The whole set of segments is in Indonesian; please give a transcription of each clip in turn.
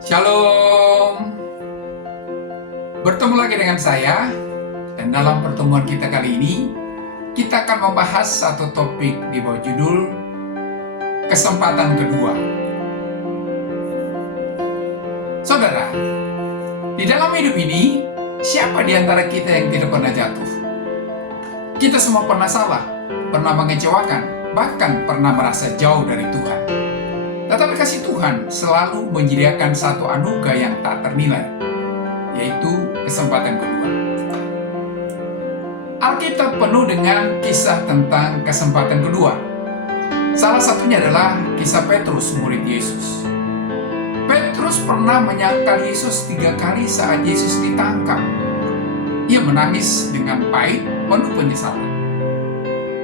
Shalom. Bertemu lagi dengan saya, dan dalam pertemuan kita kali ini, kita akan membahas satu topik di bawah judul kesempatan kedua. Saudara, di dalam hidup ini, siapa di antara kita yang tidak pernah jatuh? Kita semua pernah salah, pernah mengecewakan, bahkan pernah merasa jauh dari Tuhan. Tetapi kasih Tuhan selalu menyediakan satu anugerah yang tak ternilai, yaitu kesempatan kedua. Alkitab penuh dengan kisah tentang kesempatan kedua. Salah satunya adalah kisah Petrus, murid Yesus. Petrus pernah menyangkal Yesus 3 kali saat Yesus ditangkap. Ia menangis dengan pahit, penuh penyesalan.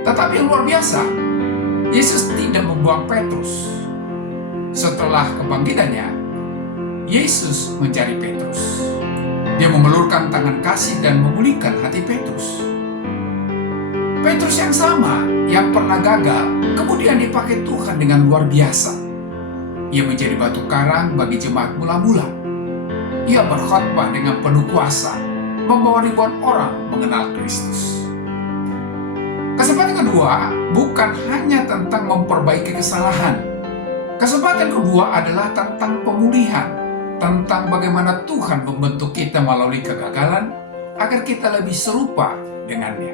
Tetapi yang luar biasa, Yesus tidak membuang Petrus. Setelah kebangkitannya, Yesus mencari Petrus. Dia memelurkan tangan kasih dan memulihkan hati Petrus. Petrus yang sama, yang pernah gagal, kemudian dipakai Tuhan dengan luar biasa. Ia menjadi batu karang bagi jemaat mula-mula. Ia berkhotbah dengan penuh kuasa, membawa ribuan orang mengenal Kristus. Kesempatan kedua bukan hanya tentang memperbaiki kesalahan. Kesempatan kedua adalah tentang pemulihan, tentang bagaimana Tuhan membentuk kita melalui kegagalan agar kita lebih serupa dengannya.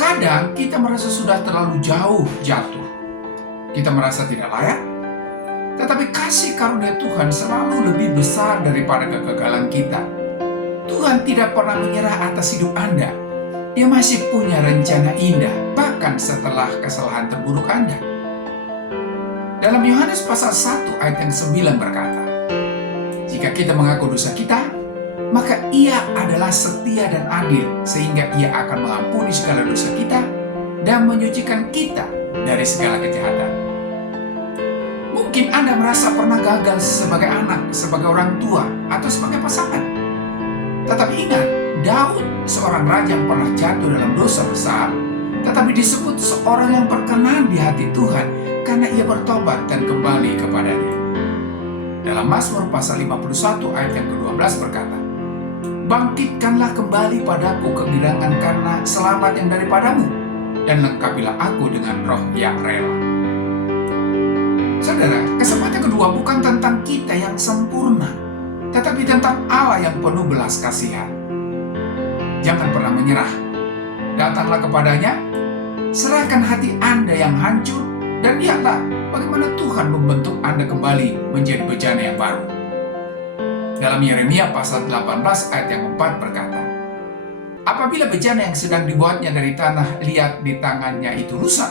Kadang kita merasa sudah terlalu jauh jatuh. Kita merasa tidak layak, tetapi kasih karunia Tuhan selalu lebih besar daripada kegagalan kita. Tuhan tidak pernah menyerah atas hidup Anda. Dia masih punya rencana indah, bahkan setelah kesalahan terburuk Anda. Dalam Yohanes pasal 1 ayat yang 9 berkata, "Jika kita mengaku dosa kita, maka Ia adalah setia dan adil, sehingga Ia akan mengampuni segala dosa kita dan menyucikan kita dari segala kejahatan." Mungkin Anda merasa pernah gagal sebagai anak, sebagai orang tua, atau sebagai pasangan. Tetapi ingat, Daud, seorang raja yang pernah jatuh dalam dosa besar, tetapi disebut seorang yang berkenan di hati Tuhan karena ia bertobat dan kembali kepadanya. Dalam Mazmur pasal 51 ayat yang ke-12 berkata, "Bangkitkanlah kembali padaku kegirangan karena selamat yang daripadamu, dan lengkapilah aku dengan roh yang rela." Saudara, kesempatan kedua bukan tentang kita yang sempurna, tetapi tentang Allah yang penuh belas kasihan. Jangan pernah menyerah. Datanglah kepadanya, serahkan hati Anda yang hancur, dan lihatlah bagaimana Tuhan membentuk Anda kembali menjadi bejana yang baru. Dalam Yeremia pasal 18 ayat yang 4 berkata, "Apabila bejana yang sedang dibuatnya dari tanah liat di tangannya itu rusak,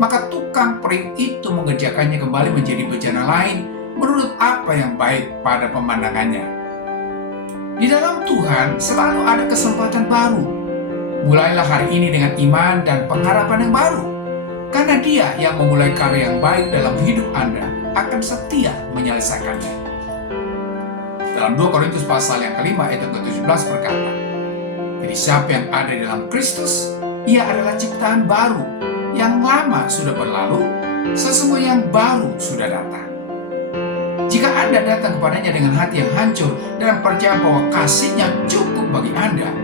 maka tukang pering itu mengerjakannya kembali menjadi bejana lain menurut apa yang baik pada pemandangannya." Di dalam Tuhan selalu ada kesempatan baru. Mulailah hari ini dengan iman dan pengharapan yang baru. Karena Dia yang memulai karya yang baik dalam hidup Anda akan setia menyelesaikannya. Dalam 2 Korintus pasal yang kelima ayat yang ke-17 berkata, "Jadi siapa yang ada di dalam Kristus, ia adalah ciptaan baru. Yang lama sudah berlalu, sesungguhnya yang baru sudah datang." Jika Anda datang kepadanya dengan hati yang hancur dan percaya bahwa kasih-Nya cukup bagi Anda,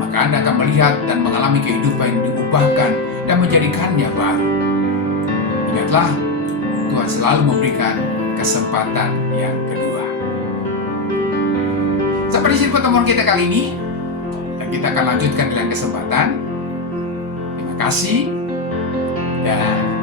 maka Anda akan melihat dan mengalami kehidupan yang diubahkan dan menjadikannya baru. Ingatlah, Tuhan selalu memberikan kesempatan yang kedua. Sampai di sini pertemuan kita kali ini, dan kita akan lanjutkan di lain kesempatan. Terima kasih, dan